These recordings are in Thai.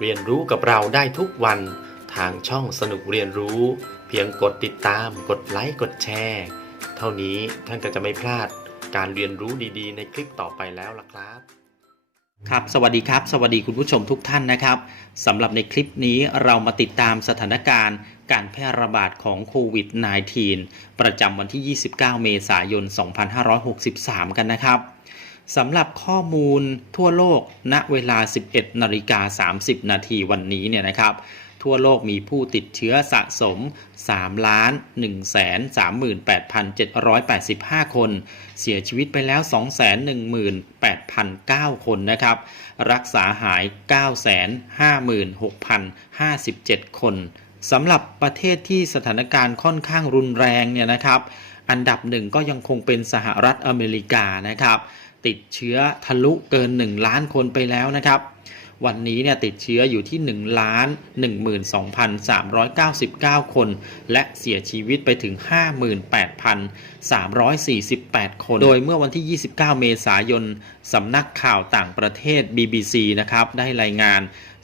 เรียนรู้กับเราได้ทุกวันทางช่องสนุกเรียนรู้ เพียงกดติดตาม กดไลค์กดแชร์ เท่านี้ท่านก็จะไม่พลาดการเรียนรู้ดีๆ ในคลิปต่อไปแล้วล่ะครับ ครับ สวัสดีครับ สวัสดีคุณผู้ชมทุกท่านนะครับสำหรับในคลิปนี้เรามาติดตามสถานการณ์การแพร่ระบาดของโควิด -19 ประจำวันที่ 29 เมษายน 2563 กันนะครับ สำหรับข้อมูลทั่วโลกณเวลา 11นาฬิกา30 นาทีวันนี้เนี่ยนะครับ ทั่วโลกมีผู้ติดเชื้อสะสม 3 ล้าน 1 3 8 7 8 5 คน เสียชีวิตไปแล้ว 218,009 คนนะครับ รักษาหาย 956,057 คนสำหรับประเทศที่สถานการณ์ค่อนข้างรุนแรงเนี่ยนะครับ อันดับหนึ่งก็ยังคงเป็นสหรัฐอเมริกานะครับ ติดเชื้อทะลุเกิน 1 ล้านคนไปแล้วนะครับ วันนี้เนี่ยติดเชื้ออยู่ที่ 1 ล้าน 12,399 คน และเสียชีวิตไปถึง 58,348 คน โดยเมื่อวันที่ 29 เมษายนสำนักข่าวต่างประเทศ BBC นะครับ ได้รายงาน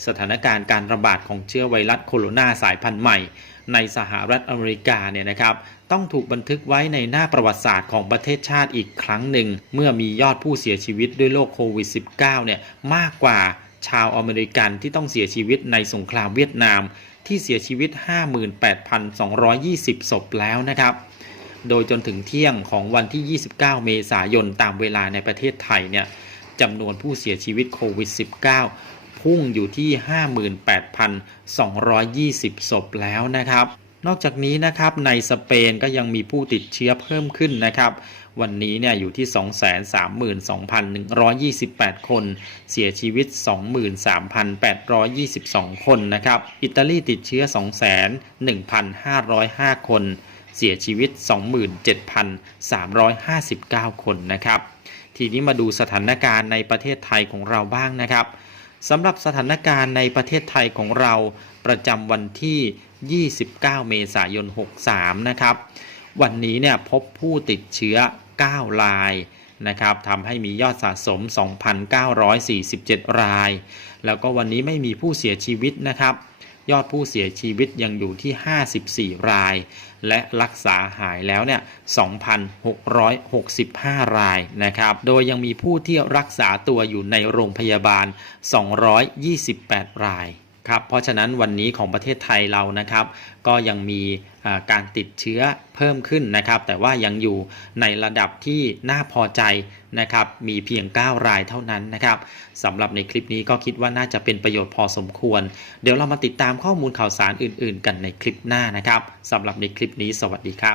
สถานการณ์การระบาดของเชื้อไวรัสโคโรนาสายพันธุ์ใหม่ในสหรัฐอเมริกาเนี่ยนะครับ ต้องถูกบันทึกไว้ในหน้าประวัติศาสตร์ของประเทศชาติอีกครั้งหนึ่ง เมื่อมียอดผู้เสียชีวิตด้วยโรคโควิด -19 เนี่ยมากกว่าชาวอเมริกันที่ต้องเสียชีวิตในสงครามเวียดนาม ที่เสียชีวิต 58,220 ศพแล้วนะครับ โดยจนถึงเที่ยงของวันที่ 29 เมษายนตามเวลาในประเทศไทยเนี่ยจำนวนผู้เสียชีวิตโควิด -19 พุ่งอยู่ที่ 58,220 ศพแล้วนะครับ นอกจากนี้นะครับในสเปนก็ยังมีผู้ติดเชื้อเพิ่มขึ้นนะครับวันนี้เนี่ยอยู่ที่ 232,128 คน เสียชีวิต 23,822 คนนะครับ อิตาลีติดเชื้อ 201,505 คน เสียชีวิต 27,359 คนนะครับ ทีนี้มาดูสถานการณ์ในประเทศไทยของเราบ้างนะครับสำหรับสถานการณ์ในประเทศไทยของเราประจำวันที่ 29 เมษายน 63 นะครับ วันนี้เนี่ยพบผู้ติดเชื้อ 9 รายนะครับทำให้มียอดสะสม 2,947 ราย แล้วก็วันนี้ไม่มีผู้เสียชีวิตนะครับ ยอดผู้เสียชีวิตยังอยู่ที่ 54 ราย และรักษาหายแล้วเนี่ย 2,665 รายนะครับ โดยยังมีผู้ที่รักษาตัวอยู่ในโรงพยาบาล 228 ราย ครับเพราะฉะนั้นวันนี้ของประเทศไทยเรานะครับ ก็ยังมีการติดเชื้อเพิ่มขึ้นนะครับ แต่ว่ายังอยู่ในระดับที่น่าพอใจนะครับ มีเพียง 9 รายเท่านั้นนะครับสำหรับในคลิปนี้ก็คิดว่าน่าจะเป็นประโยชน์พอสมควร เดี๋ยวเรามาติดตามข้อมูลข่าวสารอื่น ๆ กันในคลิปหน้านะครับสำหรับในคลิปนี้สวัสดีครับ